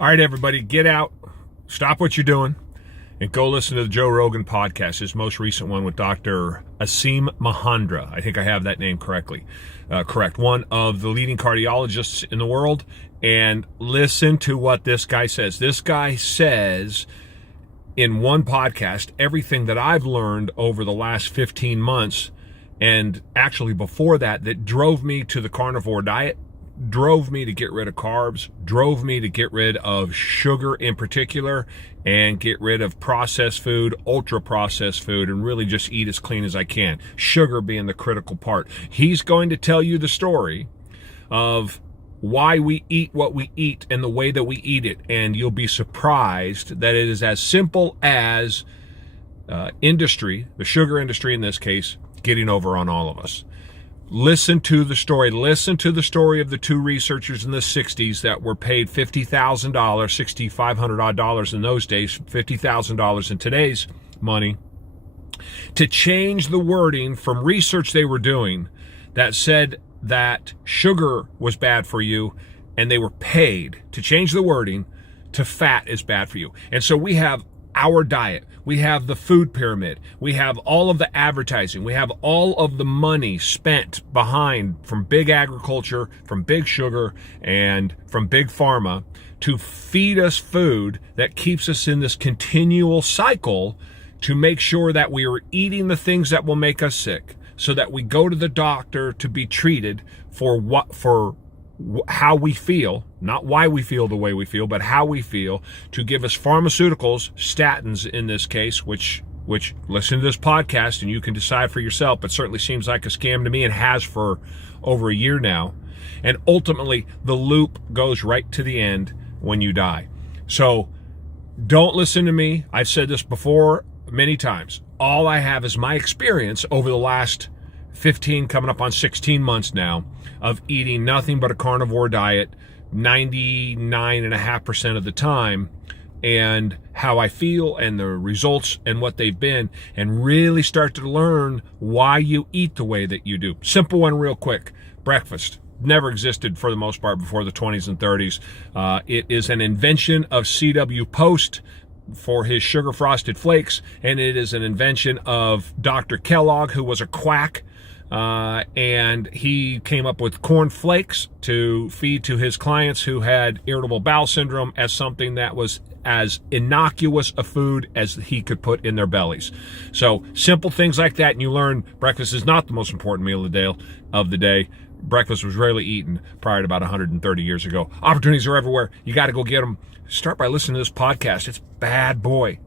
All right, everybody, get out, stop what you're doing, and go listen to the Joe Rogan podcast, his most recent one with Dr. Aseem Mahindra. I think I have that name correctly. Correct. One of the leading cardiologists in the world. And listen to what this guy says. This guy says in one podcast everything that I've learned over the last 15 months, and actually before that, that drove me to the carnivore diet, drove me to get rid of carbs, drove me to get rid of sugar in particular, and get rid of processed food, ultra processed food, and really just eat as clean as I can. Sugar being the critical part. He's going to tell you the story of why we eat what we eat and the way that we eat it, and you'll be surprised that it is as simple as industry, the sugar industry in this case, getting over on all of us. Listen to the story. Listen to the story of the two researchers in the 60s that were paid $50,000, $6,500 odd in those days, $50,000 in today's money, to change the wording from research they were doing that said that sugar was bad for you, and they were paid to change the wording to fat is bad for you. And so we have our diet, we have the food pyramid, we have all of the advertising, we have all of the money spent behind from big agriculture, from big sugar, and from big pharma to feed us food that keeps us in this continual cycle to make sure that we are eating the things that will make us sick, so that we go to the doctor to be treated for how we feel, not why we feel the way we feel, but how we feel, to give us pharmaceuticals, statins in this case, which listen to this podcast and you can decide for yourself, but certainly seems like a scam to me and has for over a year now. And ultimately, the loop goes right to the end when you die. So don't listen to me. I've said this before many times. All I have is my experience over the last 15, coming up on 16 months now, of eating nothing but a carnivore diet 99.5% of the time, and how I feel and the results and what they've been, and really start to learn why you eat the way that you do. Simple one real quick. Breakfast never existed for the most part before the 20s and 30s. It is an invention of C.W. Post for his sugar frosted flakes, and it is an invention of Dr. Kellogg, who was a quack, and he came up with corn flakes to feed to his clients who had irritable bowel syndrome as something that was as innocuous a food as he could put in their bellies. So simple things like that, and you learn breakfast is not the most important meal of the day. Breakfast was rarely eaten prior to about 130 years ago. Opportunities are everywhere. You got to go get them. Start by listening to this podcast. It's bad boy.